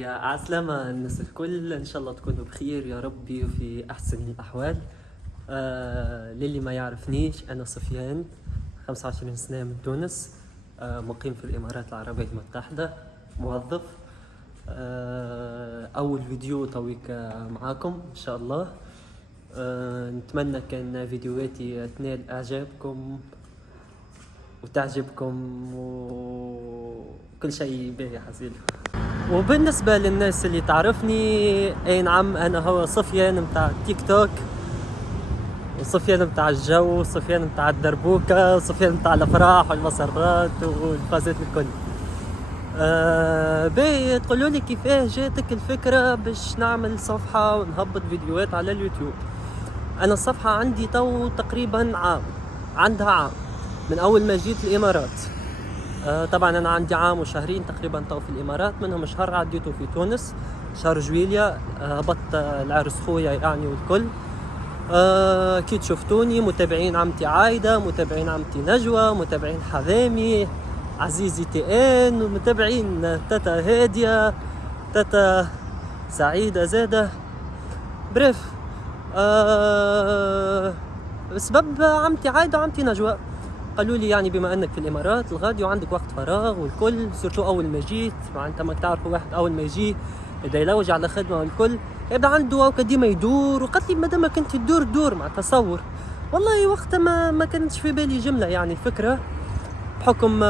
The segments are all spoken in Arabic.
يا عسلامة الناس الكل، إن شاء الله تكونوا بخير يا ربي وفي أحسن الأحوال. للي ما يعرفنيش أنا سفيان، 25 سنة من تونس. مقيم في الإمارات العربية المتحدة، موظف. أول فيديو تويك معاكم إن شاء الله. نتمنى كان فيديوهاتي تنال إعجابكم وتعجبكم وكل شيء باهي حزين. وبالنسبة للناس اللي تعرفني، اي نعم انا هو سفيان متاع تيك توك، وسفيان متاع الجو، وسفيان متاع الدربوكة، وسفيان متاع الافراح والمسرات والفازات الكل. باهي تقولوا لي كيفاه جاتك الفكرة باش نعمل صفحة ونهبط فيديوهات على اليوتيوب؟ انا الصفحة عندي تو تقريبا عام، عندها عام من اول ما جيت الامارات. طبعا انا عندي عام وشهرين تقريبا تو في الامارات، منهم شهر عديته في تونس، شهر جويليا. هبطت العرس خويا يعني والكل. اكيد شفتوني متابعين عمتي عايدة، متابعين عمتي نجوى، متابعين حذامي عزيزي تي ان، ومتابعين تاتا هادية، تاتا سعيدة زادة. بريف بسبب عمتي عايدة وعمتي نجوى قالوا لي يعني بما انك في الامارات الغادي وعندك وقت فراغ والكل، سورتو اول ما جيت، معناتها ما تعرفوا واحد اول ما يجي اذا يلوج على خدمه والكل يبدا عنده وقت ديما يدور. وقالت لي مادام كنت تدور مع تصور. والله وقتها ما كانتش في بالي جمله يعني الفكره، بحكم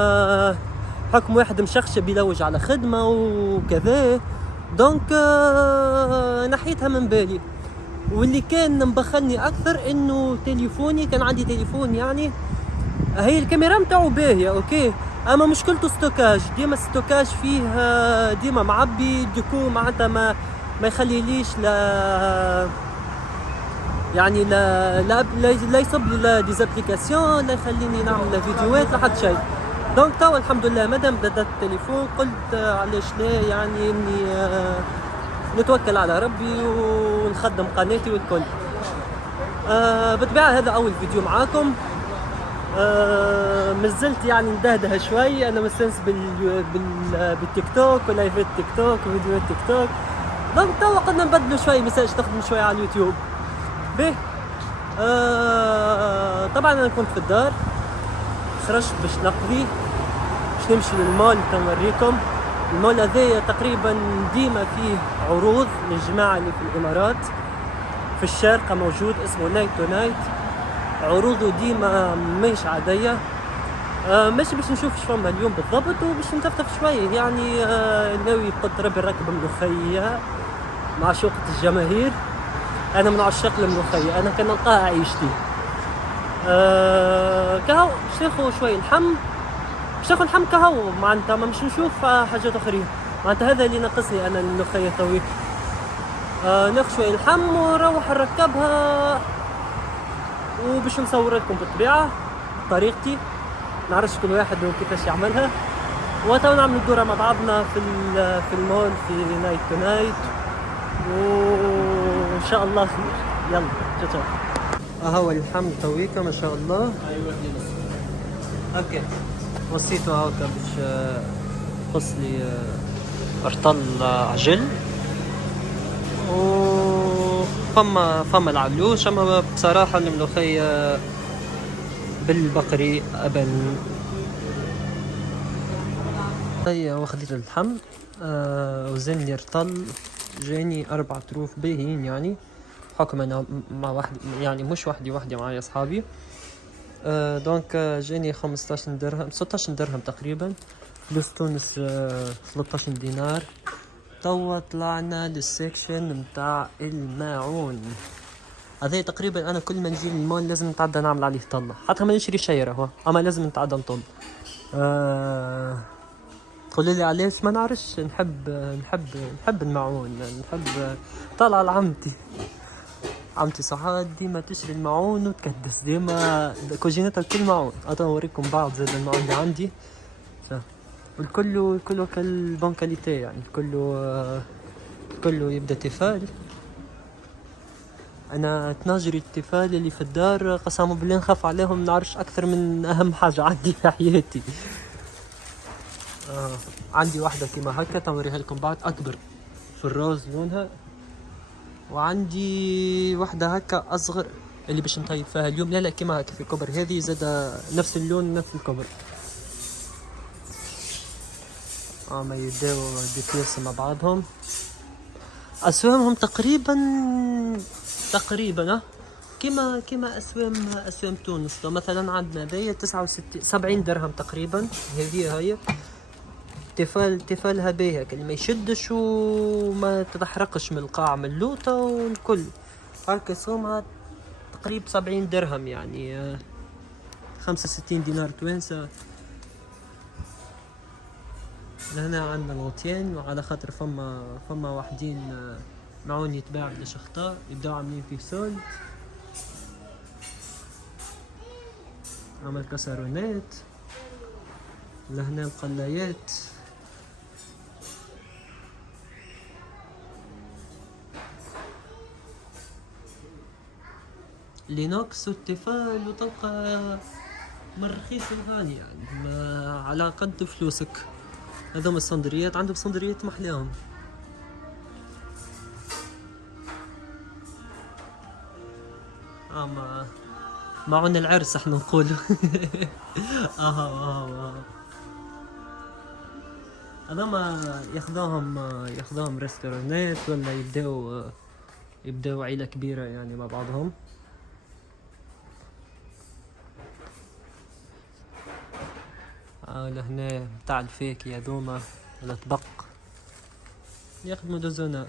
حكم واحد مشخشب يلوج على خدمه وكذا، دونك نحيتها من بالي. واللي كان مبخلني اكثر انه تليفوني، كان عندي تليفون يعني هي الكاميرا متاعو باهية اوكي، اما مشكلته ستوكاج، ديما ستوكاج فيه ديما معبي ديكو، معناتها ما يخليليش لا يعني لا يصب لي لا ديزابليكاسيون، لا يخليني نعمل فيديوهات لا حتى شيء. دونك تو الحمد لله مادام بدأت التليفون قلت علاش لا يعني اني نتوكل على ربي ونخدم قناتي والكل. بالطبيعة هذا اول فيديو معاكم. مازلت يعني ندهده شوي، انا مستانس بالتيك توك ولايفات تيك توك وفيديوهات تيك توك. دونك توا قلنا نبدلوا شوي مساج تخدم شوي على اليوتيوب. به طبعا انا كنت في الدار، خرجت باش نقضي، باش نمشي للمول تنوريكم. المول هذايا تقريبا ديما فيه عروض للجماعة اللي في الامارات، في الشارقة موجود اسمه نايت تو نايت، عروضه ديما مش عادية. ماشي باش نشوف اش فما اليوم بالضبط وباش نتفتف شوي يعني. ناوي قلت ربي نركب ملوخية مع شوقة الجماهير. انا من عشاق الملوخية، انا كان نلقاها عيشتي. كهو باش ناخذ شوي اللحم، باش ناخذ اللحم كهو معناتها، ما مش نشوف حاجات اخرين معناتها. هذا اللي ناقصني انا الملوخية تويك. ناخذ شوي اللحم ونروح نركبها وباش نصور لكم بالطبيعة طريقتي، نعرفش كل واحد وكيفاش يعملها. وتو نعمل الدورة مع بعضنا في المول في نايت تو نايت، وإن شاء الله خير. يلا تشاو. هو اللحم تويكا ما شاء الله. اوكي وصيته هاكا باش قص لي ارطل عجل، فما العلوش. اما بصراحة الملوخية بالبقري ابن. هيا واخدين اللحم، وزن لي رطل، جاني 4 طروف باهيين يعني، بحكم انا مع واحد يعني مش وحدي معايا اصحابي. دونك جاني 15 درهم 16 درهم تقريبا، فلوس تونس 13 دينار. توا طلعنا للسيكشن متاع الماعون. هذا تقريبا انا كل ما نجي للمول لازم نتعدى نعمل عليه طلة، حتى ما نشري شيء راهو، اما لازم نتعدى نطل. تقولوا لي علاش؟ ما نعرفش، نحب الماعون، نحب طلع لعمتي. عمتي سعاد ديما تشري الماعون وتكدس، ديما كوجينتها الكل معون. نوريكم بعض زاد الماعون اللي عندي، والكل كل بون كاليتي يعني، كله يبدا تيفال. انا تناجري التيفال اللي في الدار قسما بالله نخاف عليهم، نعرفش اكثر من اهم حاجه عندي في حياتي. عندي واحدة كيما هكا تنوريها لكم بعد، أكبر في الروز لونها. وعندي واحدة هكا أصغر اللي باش نطيب فيها اليوم. لا كيما هكا في كبر. هذه زاد نفس اللون نفس الكبر. ما يبداو ديكيرس مع بعضهم. أسوامهم تقريبا كيما أسوام تونس. لو مثلا عندنا هذيا 70 درهم تقريبا. هي تفالها باهية اللي ما يشدش وما تتحرقش من القاع من اللوطة والكل. هكا سومها تقريبا 70 درهم يعني 65 دينار توانسة. لهنا عندنا الغطيان. وعلى خاطر فما واحدين معون يتباع بلا شخطاء يبداو عاملين فيه سولد. عمل كسرونات. لهنا القلايات. لينوكس والتيفال. وتلقى من رخيص الغالي يعني ما على قد فلوسك. هذوما الصندريات. عندهم صندريات محلاهم. معون العرس احنا نقولوا. هذوما ياخذوهم ريستورانات ولا يبداو عيلة كبيرة يعني مع بعضهم. لهنا متاع الفيكي هذوما الأطبق يخدموا دوزونا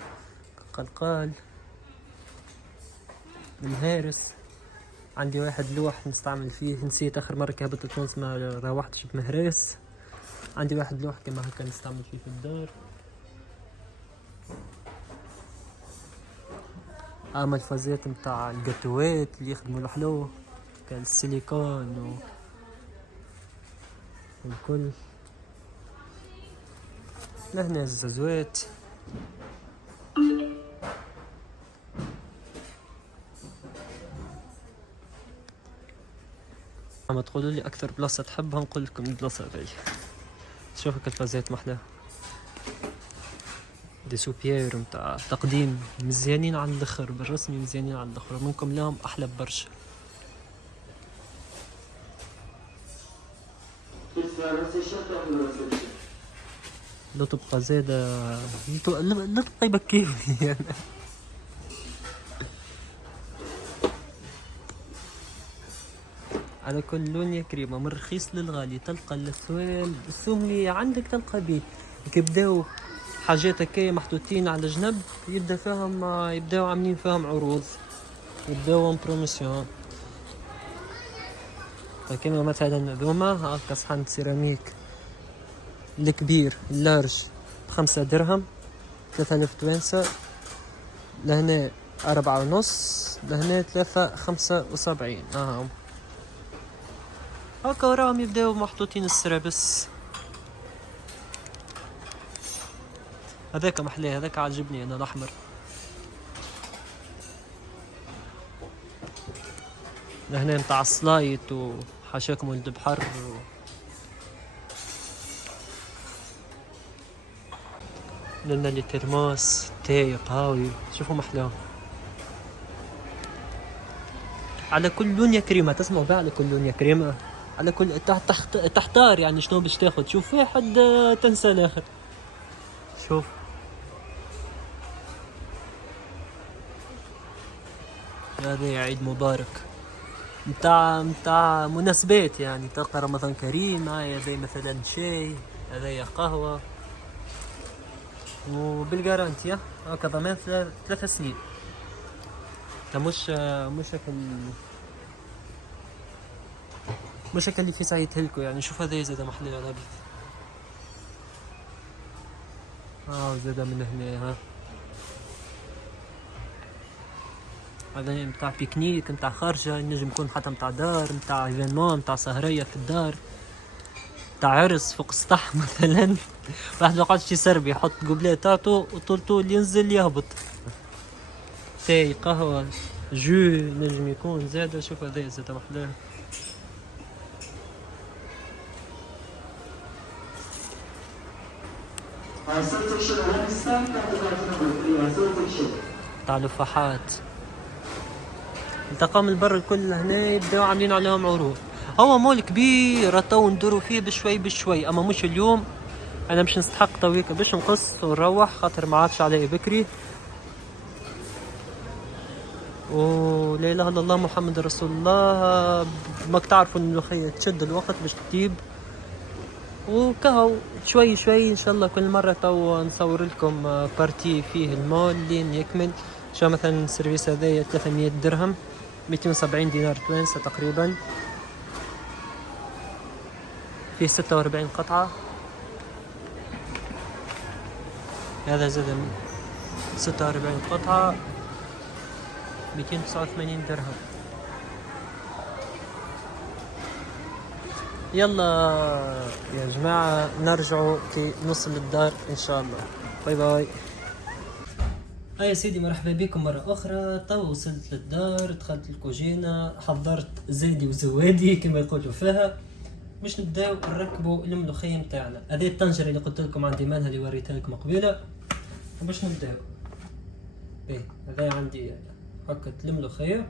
قلقال الهارس. عندي واحد لوح نستعمل فيه. نسيت آخر مرة كهبت تونس ما روحتش بمهراس. عندي واحد لوح كما هكا نستعمل فيه في الدار. الفازات متاع الجاتوات اللي يخدموا الحلو كالسيليكون والكل. لهنا الززوات. اما تقولوا لي اكثر بلاصه تحبها نقول لكم البلاصه هذي. شوفوا كالفازات محلاه. دي سوبيير متاع تقديم مزيانين على الاخر. بالرسمي مزيانين على الاخر. منكم لهم احلى برشا. لا تبقى زادة. لا تبقى يبكيني يعني. على كل لون يا كريمة من رخيص للغالي. تلقى السوال السوم اللي عندك تلقى بيه. يبداو حاجات هكايا محطوطين على جنب. يبداو عاملين فيهم عروض. يبداو بروموسيون. فكما مثلا ذوما هاكا صحن سيراميك الكبير اللارج ب5 درهم 3000 توانسة. لهنا 4.5. لهنا 3.75. هاكا وراهم يبداو محطوطين السرابس. هذاك محلاه. هذاك عجبني انا الاحمر. لهنا متاع السلايت وحاشاكم ولد بحر لنا اللي ترماس تاي قهاوي. شوفوا محلاهم. على كل لون يا كريمة. تسمعوا بقى على كل لون يا كريمة. على كل تحتار يعني شنو باش تاخذ. شوف واحد تنسى الاخر. شوف هذا عيد مبارك متاع مناسبات يعني. تلقى رمضان كريم. هذا مثلا شاي. هذا قهوة وبالجارانتيا هكا ضمان 3 سنين. مش هكا اللي في ساعة هلكو يعني. شوف هذا زاد محلي على بيت. زاد من هنا. هذا متاع بيكنيك متاع خارجة. ينجم يكون حتى متاع دار متاع ايفينمون متاع سهرية في الدار متاع عرس فوق السطح مثلا. واحد ما يقعدش يسربي يحط قبلات تاعته وطول ينزل يهبط. تاي قهوة جو نجم يكون زادة. شوف هذا زاد محلاه. تعالوا فحات التقام البر الكل هنا يبدأوا عاملين عليهم عروض. هو مول كبير تو ندوروا فيه بشوي بشوي، اما مش اليوم. انا مش نستحق تويك باش نقص ونروح خاطر ما عادش علي بكري. ولا اله الا الله محمد رسول الله. ماك تعرفوا ان الملوخية تشد الوقت باش تطيب، وكهو شوي شوي ان شاء الله. كل مرة تو نصور لكم بارتي فيه المول لين يكمل. شو مثلا السيرفيس هذايا 300 درهم 270 دينار توانسة تقريبا، فيه 46 قطعة. هذا زاد 46 قطعة 289 درهم. يلا يا جماعة نرجعوا كي نوصل للدار ان شاء الله. باي باي. هاي يا سيدي مرحبا بكم مرة أخرى. تو وصلت للدار، دخلت الكوجينة، حضرت زادي وزوادي كما يقولوا فيها، باش نبداو نركبوا الملوخية متاعنا. هذه الطنجرة اللي قلت لكم عندي مالها اللي وريتها لكم قبيلة، وباش نبداو. باهي هذا عندي هكا الملوخية.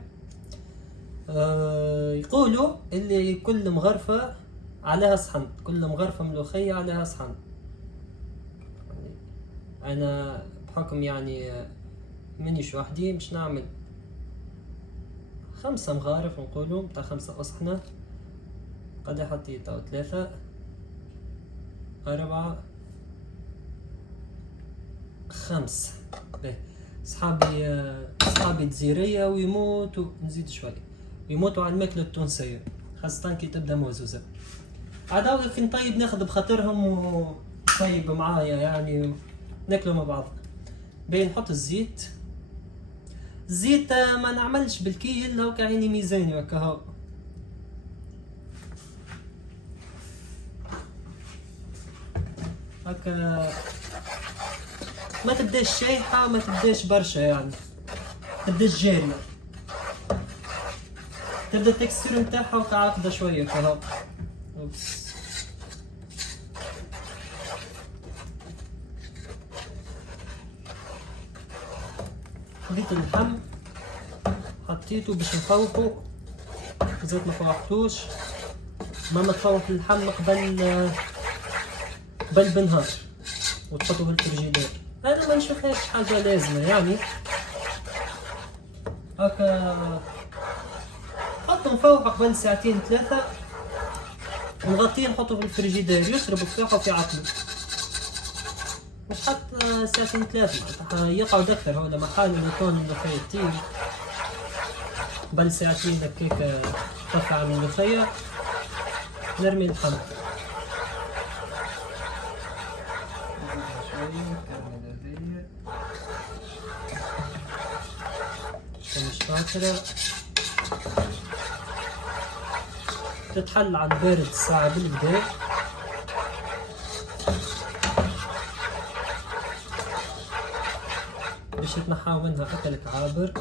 يقولوا اللي كل مغرفة عليها صحن، كل مغرفة ملوخية عليها صحن. يعني أنا بحكم يعني منيش وحدي باش نعمل 5 مغارف نقولوا بتاع 5 أصحنة. قد حطيت 3 4 5. باهي صحابي جزيرية ويموتوا، نزيد شوي، ويموتوا على الماكلة التونسية خاصة كي تبدا موزوزة. عاد كي نطيب ناخذ بخاطرهم وطيب معايا يعني ناكلوا مع بعض. باهي نحط الزيت ما نعملش بالكيل هاكا عيني ميزاني هكا. هكا ما تبداش شايحة ما تبداش برشا، يعني تبداش جارية، تبدا التكستير نتاعها هكا عاقدة شوية كهو. اوبس خذيت اللحم حطيته باش نفوقه، زيت ما فوقتوش. ماما تفوق اللحم قبل بنهار وتحطه في الفريجيدير. انا ما نشوفهاش حاجه لازمه يعني هكا. حطه مفوق قبل 2 3 ونغطيه نحطه في الفريجيدير يشرب كفاحه في عقله. مش حتى 2 3 يقعد اكثر. هو لما حال انه يكون الملوخية قبل 2 هكاك قطع الملوخية نرمي اللحم. مش فاكرة تتحل على البارد الساعة بالكدا. باش يتنحاو منها أكلك عابر.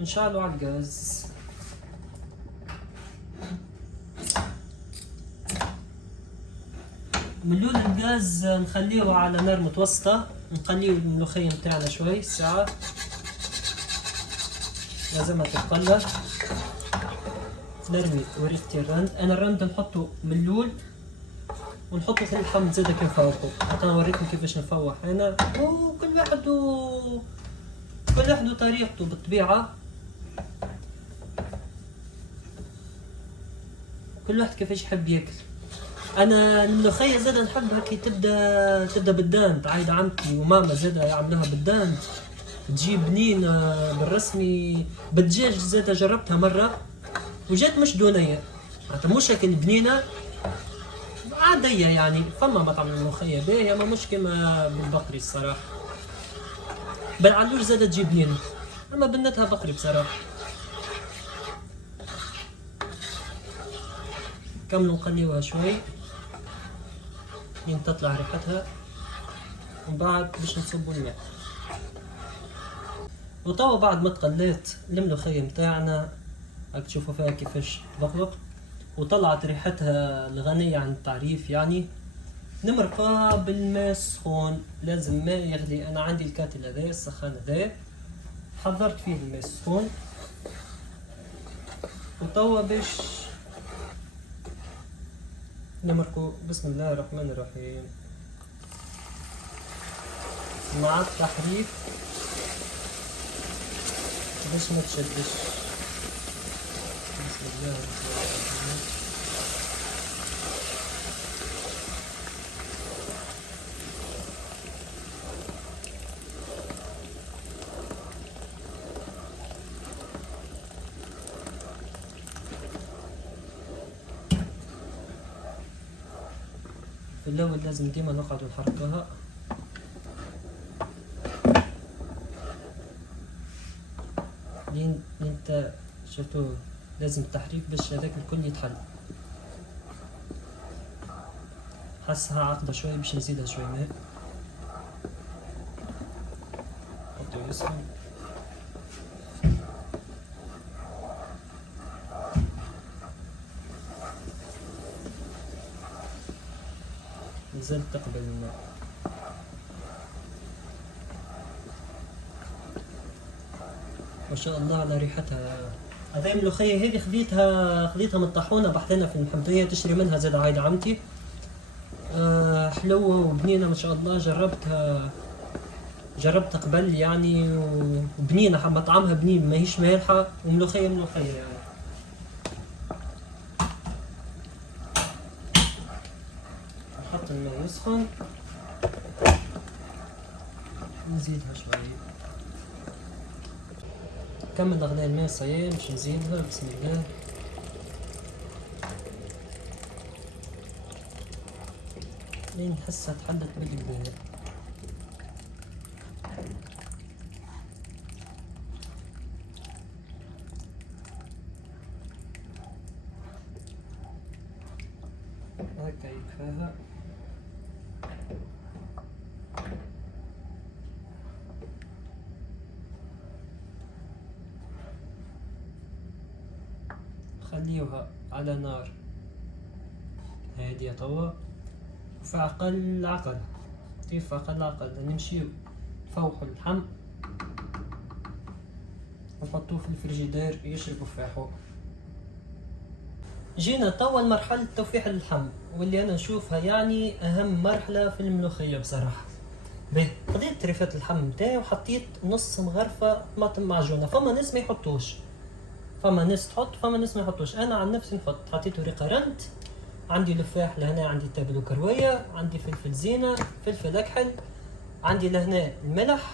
نشعلو على الغاز. ملول الغاز نخليه على نار متوسطة، نقليو الملوخية متاعنا شوي ساعة لازمها تتقلى. نرمي وريقتي الرند. أنا الرند نحطه ملول ونحطه في اللحم زادا كي نفوقه. حتى نوريكم كيفاش نفوح أنا. وكل واحد طريقته بالطبيعة، كل واحد كيفاش يحب ياكل. انا الملوخيه زاده نحبها كي تبدا بالدانت. عايده عمتي وماما زاده يعملوها بالدانت، تجيب بنين بالرسمي. بالدجاج زاده جربتها مره وجات مش دونيه، معناتها مش هيك بنينه عاديه يعني. فما مطعم الملوخيه باهيه ما مش كيما بالبقري الصراحه. بالعلوش زاده تجيب بنينه، اما بنتها بقري بصراحه. كملوا نقليوها شوي لين تطلع ريحتها، ومن بعد باش نصبوا الماء. وتوا بعد ما تقليت الملوخية متاعنا راك تشوفوا فيها كيفاش تبقبق وطلعت ريحتها الغنية عن التعريف يعني. نمرقها بالماء السخون، لازم ماء يغلي. انا عندي الكاتل هذا السخان هذا حضرت فيه الماء السخون، وتوا باش نمرقو. بسم الله الرحمن الرحيم. مع التحريك باش ما تشدش. بسم الله الرحمن الرحيم. في الأول لازم ديما نقعد نحركها. لين انت شفتوا لازم التحريك باش هذاك الكل يتحل. حسها عقدة شوي باش نزيدها شوي ماء. حطو يسخن. مازال تقبل الماء. ما شاء الله على ريحتها. هذه الملوخية هذه خذيتها من الطاحونة، بحثنا في المحمدية تشتري منها زاد عايدة عمتي. حلوة وبنينة ما شاء الله. جربتها قبل يعني، وبنينة حبة طعمها بنين، ماهيش مالحة، وملوخية يعني. نحط الماء يسخن، نزيدها شوي. كمل غلي الماء صاير باش نزيدها. بسم الله. لين نحسها تحلت بالقبيل. هكا يكفاها. خليوها على نار هادية توا، وفي أقل عقل. كيف أقل عقل؟ نمشيو نفوحو اللحم ونحطوه في الفريجيدير يشربوا فاحو. جينا توا لمرحلة توفيح اللحم، واللي أنا نشوفها يعني أهم مرحلة في الملوخية بصراحة. باهي، خذيت تريفات اللحم نتاعي وحطيت نص مغرفة طماطم معجونة. فما ناس ما يحطوش، فما ناس تحط، فما ناس ما يحطوش. انا عن نفسي نحط. حطيت ريقة رنت، عندي لفاح لهنا، عندي تابل وكروية، عندي فلفل زينة، فلفل اكحل، عندي لهنا الملح،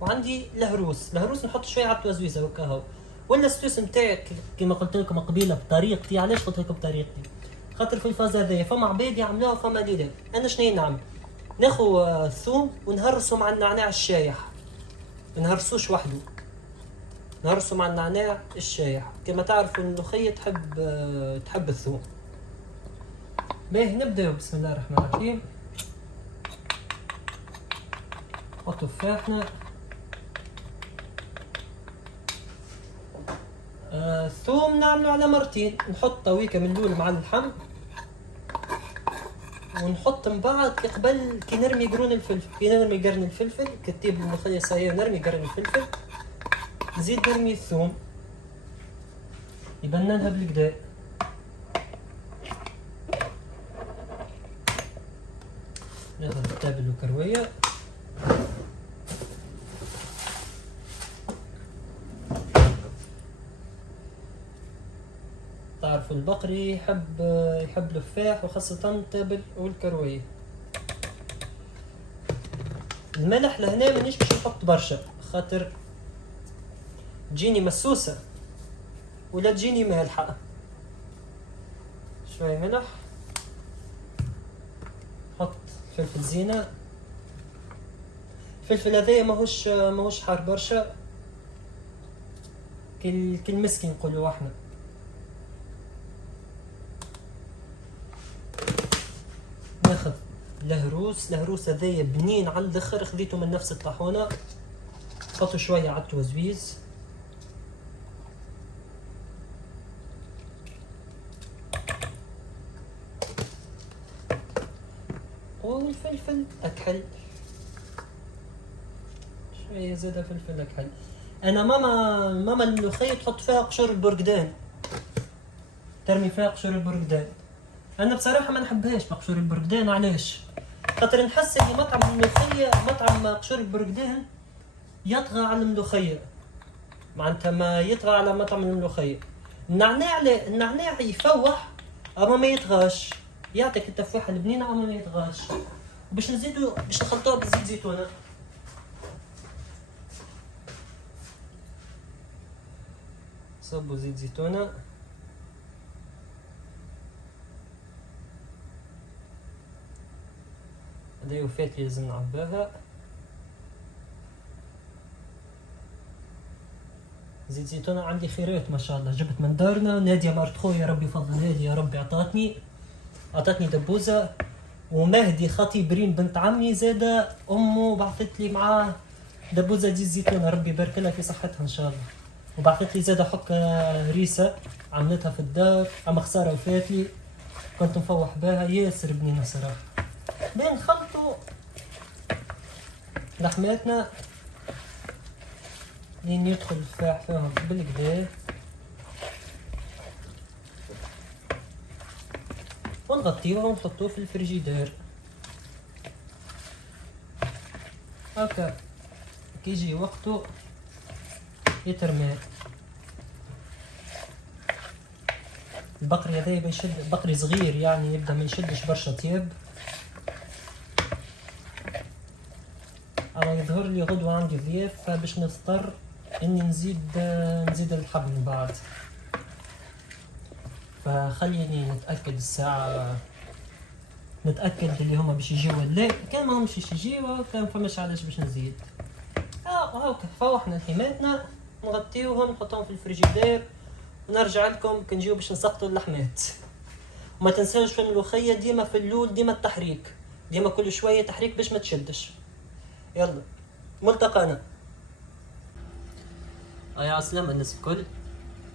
وعندي الهروس نحط شوية على التوزويزة وكاهو. ولا السوس نتاعي كما قلت لكم قبيله بطريقتي. علاش قلت لكم بطريقتي؟ خاطر في الفاز هذايا فما عباد يعملوها وفما ليلات. انا شنو نعمل؟ ناخذ الثوم ونهرسه مع النعناع الشايح، ما نهرسوش وحده، نهرسه مع النعناع الشايح. كما تعرفوا الملوخية تحب الثوم. باهي نبداو. بسم الله الرحمن الرحيم. نحطو فاحنا. الثوم نعملو على مرتين. نحط طويكة من الاول مع اللحم، ونحط من بعد قبل كي نرمي قرون الفلفل. كي نرمي قرن الفلفل كتيب الملوخية صاير، نرمي قرن الفلفل، نزيد نرمي الثوم، يبننها بالكدا. ناخذ التابل وكروية، تعرفوا البقري يحب لفاح، وخاصة التابل والكروية. الملح لهنا مانيش باش نحط برشا، خاطر تجيني مسوسة ولا تجيني مالحة. شوية ملح، حط فلفل زينة. الفلفل هذايا ماهوش حار برشا، كل مسكي نقولوا احنا. ناخذ الهروس هذايا بنين على الاخر، خذيته من نفس الطاحونة. حطوا شوية على التوزويز، فلفل اكحل، شوية زيادة فلفل اكحل. انا ماما الملوخية تحط فيها قشور البرقدان، ترمي فيها قشور البرقدان. انا بصراحة ما نحبهاش بقشور البرقدان. علاش؟ خاطر نحس ان مطعم الملوخية، مطعم قشور البرقدان يطغى على الملوخية، معناتها ما يطغى على مطعم الملوخية. النعناع يفوح اما ما يطغاش، يعطيك التفاحة البنينة اما ما يطغاش. باش نزيدو، باش نخلطوها بزيت زيتونة. صبوا زيت زيتونة. هذه وفات اللي لازم نعباها. زيت زيتونة عندي خيرات ما شاء الله، جبت من دارنا. نادية مرت خويا ربي فضل نادية يا ربي عطاتني دبوزة. ومهدي خطيبرين بنت عمي زادة امه بعثت لي معاه دبوزة زيت زيتونة، ربي يبارك لها في صحتها ان شاء الله. وبعثت لي زادة حكة ريسة عملتها في الدار، اما خسارة وفات لي، كنت مفوح بها ياسر بنينة صراحة. بين نخلطوا لحماتنا لين يدخل الفاح فيهم بالكدا، ونغطيه ونحطوه في الفريجيدير هكا. كيجي وقته يترمى. البقري هذا يشد، بقري صغير يعني يبدا ما يشدش برشا طياب. انا يظهر لي غدوة عندي ضياف، فباش نضطر اني نزيد الحبل من بعد، فخليني نتأكد الساعة، نتأكد اللي هما باش يجيو ولا لا. كان ما همش يجيو كان فماش علاش باش نزيد. هاكا فوحنا لحماتنا، نغطيوهم نحطوهم في الفريجيدير، ونرجع لكم كي نجيو باش نسقطوا اللحمات. وما تنساوش في الملوخية ديما في اللول ديما التحريك، ديما كل شوية تحريك باش ما تشدش. يلا ملتقانا. يا عسلامة الناس الكل،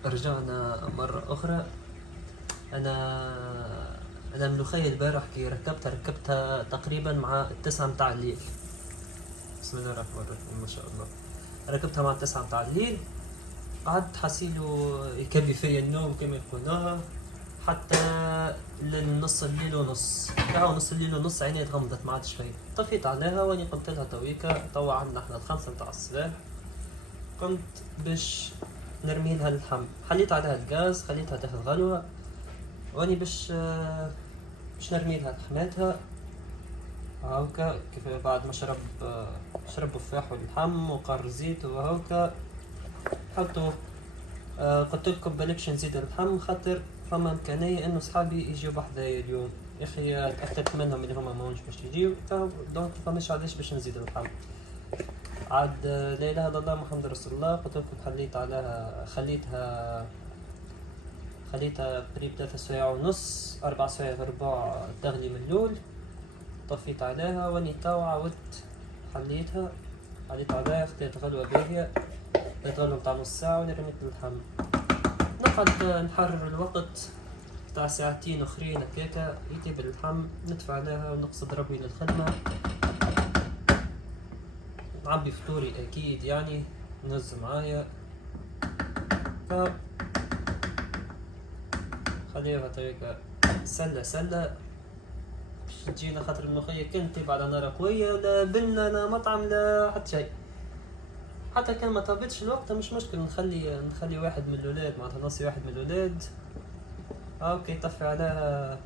رجعنا مرة أخرى. أنا الملوخية البارح كي ركبتها تقريبا مع 9 متاع الليل. بسم الله الرحمن الرحيم ما شاء الله. ركبتها مع 9 متاع الليل، قعدت حسيلو يكبي فيا النوم كما يقولوها حتى لنص الليل ونص. نص الليل ونص عيني تغمضت ما عادش فايق. طفيت عليها واني قلت لها تويكا توا عندنا احنا 5 متاع الصباح، كنت باش نرمي لها اللحم. حليت عليها الغاز، خليتها تاخذ غلوة، واني باش نرمي لها لحماتها هاكا. كيف بعد ما شرب بفاح واللحم وقر زيت وهاكا حطوا. قلت لكم بلكش نزيد اللحم خاطر فما امكانيه انه صحابي يجيو بحذايا اليوم. يا اخي تاكدت منهم اللي هما ماهمش باش يجيو، دونك فماش علاش باش نزيد اللحم. عاد لا اله الا الله محمد رسول الله. قلت لكم خليتها قريب 3 سوايع ونص 4 سوايع وربع تغلي من اللول. طفيت عليها واني توا عودت حليت عليها، خديت غلوة باهية، خديت غلوة متاع نص ساعة ورميت اللحم. نقعد نحرر الوقت تاع ساعتين اخرين هكاكا يطيب اللحم، ندفع عليها ونقصد ربي للخدمة. نعبي فطوري اكيد يعني نهز معايا، خليها طريقة سلة باش تجينا. خاطر الملوخية كانت تطيب على نار قوية، لا بلنا لا مطعم لا حتى شيء. حتى كان ما طابتش الوقت مش مشكل، نخلي واحد من الولاد، معناتها نصي واحد من الولاد اوكي يطفي عليها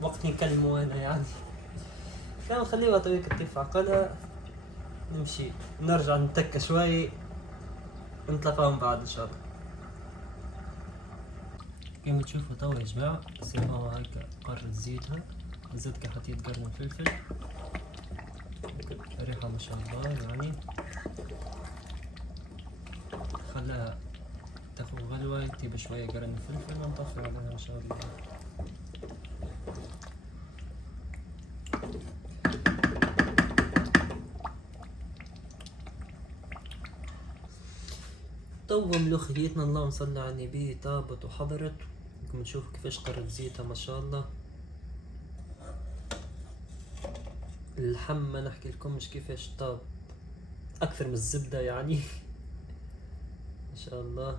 وقت نكلمو انا يعني. كان نخليها طريقة تطيب في عقلها، نمشي نرجع نتكى شوي، نتلاقاهم بعد ان شاء الله. كما تشوفوا توا يا جماعة سيبوها هكا قرت زيتها، زدت حطيت قرن فلفل، ريحة ما شاء الله يعني. خلاها تاخذ غلوة يطيب شوية قرن فلفل ونطفي عليها ان شاء الله. تو ملوخيتنا اللهم صل على النبي طابت وحضرت. نشوف كيفاش قرب زيتها ما شاء الله. اللحم ما نحكي لكمش كيفاش طاب، اكثر من الزبدة يعني. ان شاء الله.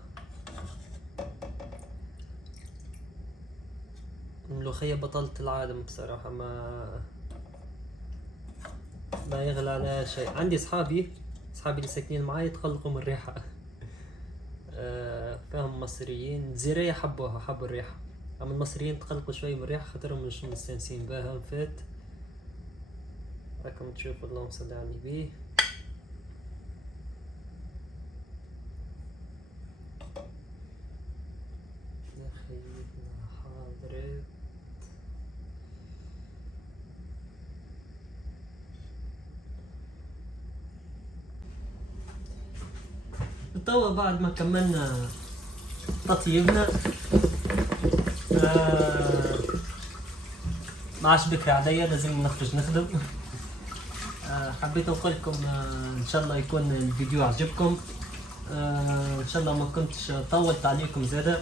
الملوخية بطلة العالم بصراحة، ما يغلى على شيء. عندي اصحابي اللي ساكنين معاي يتقلقوا من الريحة. فهم مصريين الجزائرية حبوا الريحة، اما المصريين تقلقوا شوي من الريحة خاطرهم مش مستانسين بها. فات راكم تشوفوا، اللهم صل على النبي. يا خينا حاضرت. توا بعد ما كملنا تطيبنا، ما عادش بكري عليا، لازم نخرج نخدم. حبيت نقول لكم ان شاء الله يكون الفيديو عجبكم. ان شاء الله ما كنتش طولت عليكم زاده،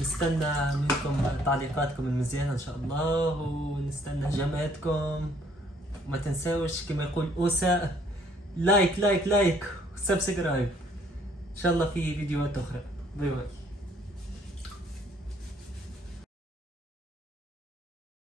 نستنى منكم تعليقاتكم المزيانه ان شاء الله، ونستنى جمعتكم. وما تنساوش كما يقول اوسا، لايك لايك لايك وسبسكرايب. ان شاء الله في فيديوهات اخرى. باي باي.